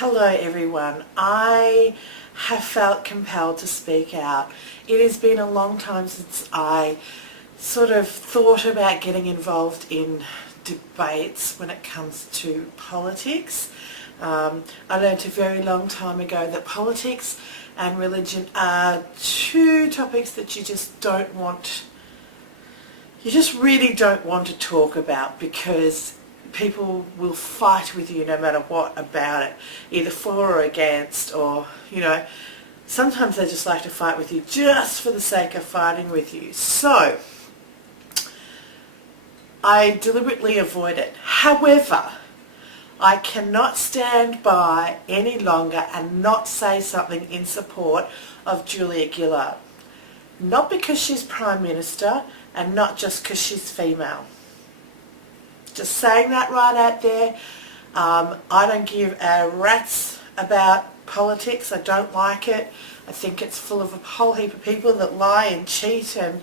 Hello everyone. I have felt compelled to speak out. It has been a long time since I sort of thought about getting involved in debates when it comes to politics. I learned a very long time ago that politics and religion are two topics that you just really don't want to talk about, because people will fight with you no matter what about it, either for or against, or sometimes they just like to fight with you just for the sake of fighting with you. So I deliberately avoid it. However, I cannot stand by any longer and not say something in support of Gillard. Not because she's Prime Minister and not just because she's female. Just saying that right out there. I don't give a rat's about politics. I don't like it. I think it's full of a whole heap of people that lie and cheat and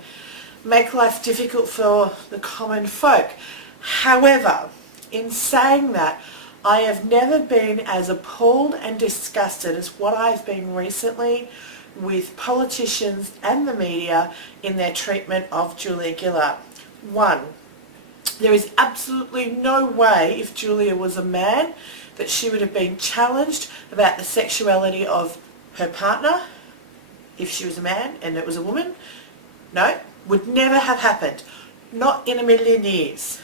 make life difficult for the common folk. However, in saying that, I have never been as appalled and disgusted as what I've been recently with politicians and the media in their treatment of Gillard. One, there is absolutely no way, if Julia was a man, that she would have been challenged about the sexuality of her partner. If she was a man and it was a woman, no, would never have happened. Not in a million years.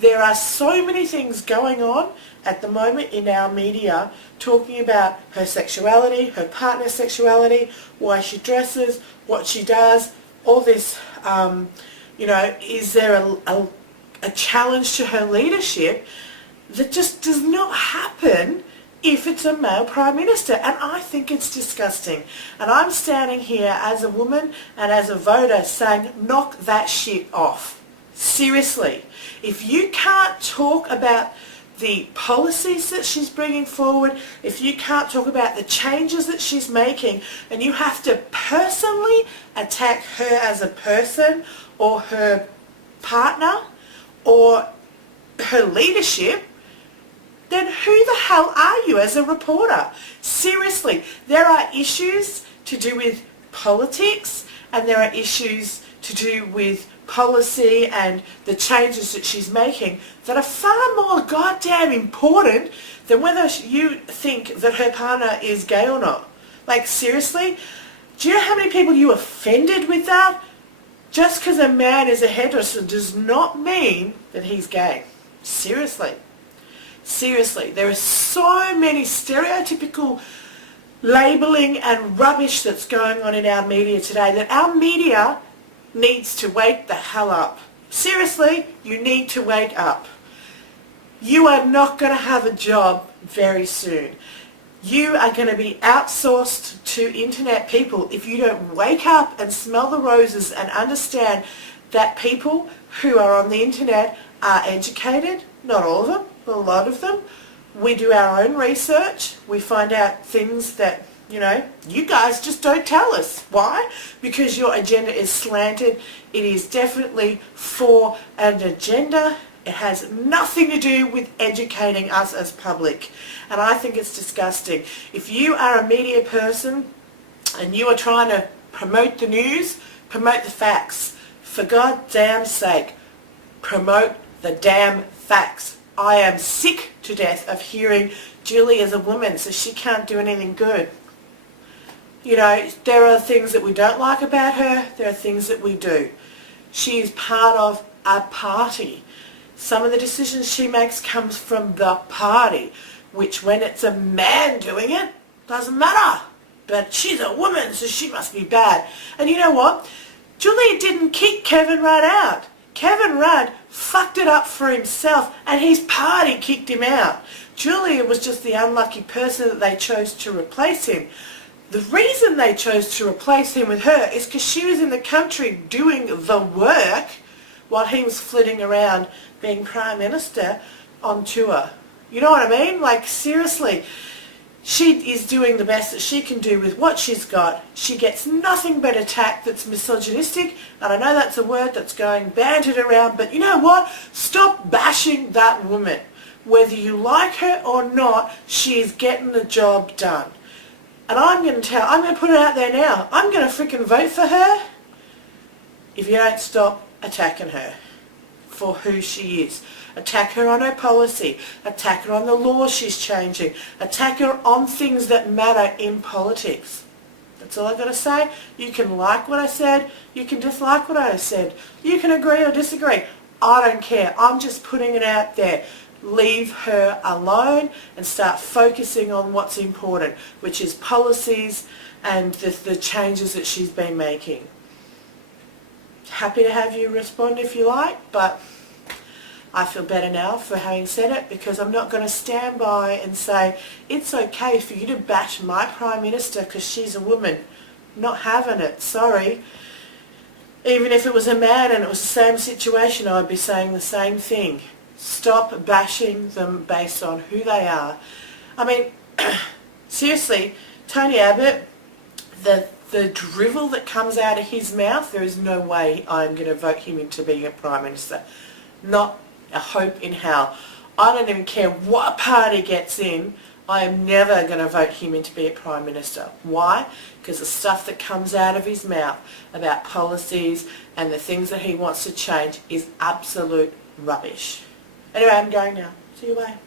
There are so many things going on at the moment in our media talking about her sexuality, her partner's sexuality, why she dresses, what she does, all this. Is there a challenge to her leadership that just does not happen if it's a male Prime Minister? And I think it's disgusting. And I'm standing here as a woman and as a voter saying, knock that shit off. Seriously. If you can't talk about the policies that she's bringing forward, if you can't talk about the changes that she's making, and you have to personally attack her as a person or her partner or her leadership, then who the hell are you as a reporter? Seriously, there are issues to do with politics, and there are issues to do with policy and the changes that she's making that are far more goddamn important than whether you think that her partner is gay or not. Like, seriously? Do you know how many people you offended with that? Just because a man is a heterosexual does not mean that he's gay. Seriously. Seriously. There are so many stereotypical labelling and rubbish that's going on in our media today that our media needs to wake the hell up. Seriously, you need to wake up. You are not going to have a job very soon. You are going to be outsourced to internet people if you don't wake up and smell the roses and understand that people who are on the internet are educated. Not all of them, but a lot of them. We do our own research. We find out things that you guys just don't tell us. Why? Because your agenda is slanted. It is definitely for an agenda. It has nothing to do with educating us as public. And I think it's disgusting. If you are a media person and you are trying to promote the news, promote the facts. For God's damn sake, promote the damn facts. I am sick to death of hearing Julie is a woman, so she can't do anything good. There are things that we don't like about her. There are things that we do. She is part of a party. Some of the decisions she makes comes from the party, which when it's a man doing it, doesn't matter. But she's a woman, so she must be bad. And you know what? Julia didn't kick Kevin Rudd out. Kevin Rudd fucked it up for himself, and his party kicked him out. Julia was just the unlucky person that they chose to replace him. The reason they chose to replace him with her is because she was in the country doing the work while he was flitting around being Prime Minister on tour. You know what I mean? Like, seriously, she is doing the best that she can do with what she's got. She gets nothing but attack that's misogynistic, and I know that's a word that's going bantered around, but you know what? Stop bashing that woman. Whether you like her or not, she is getting the job done. And I'm going to put it out there now. I'm going to freaking vote for her if you don't stop attacking her for who she is. Attack her on her policy. Attack her on the laws she's changing. Attack her on things that matter in politics. That's all I've got to say. You can like what I said. You can dislike what I said. You can agree or disagree. I don't care. I'm just putting it out there. Leave her alone and start focusing on what's important, which is policies and the changes that she's been making. Happy to have you respond if you like, but I feel better now for having said it, because I'm not going to stand by and say it's okay for you to bash my Prime Minister because she's a woman. Not having it, sorry. Even if it was a man and it was the same situation, I'd be saying the same thing. Stop bashing them based on who they are. I mean, seriously, Tony Abbott, the drivel that comes out of his mouth, there is no way I'm going to vote him into being a Prime Minister. Not a hope in hell. I don't even care what party gets in, I am never going to vote him in to be a Prime Minister. Why? Because the stuff that comes out of his mouth about policies and the things that he wants to change is absolute rubbish. Anyway, I'm going now. See you later.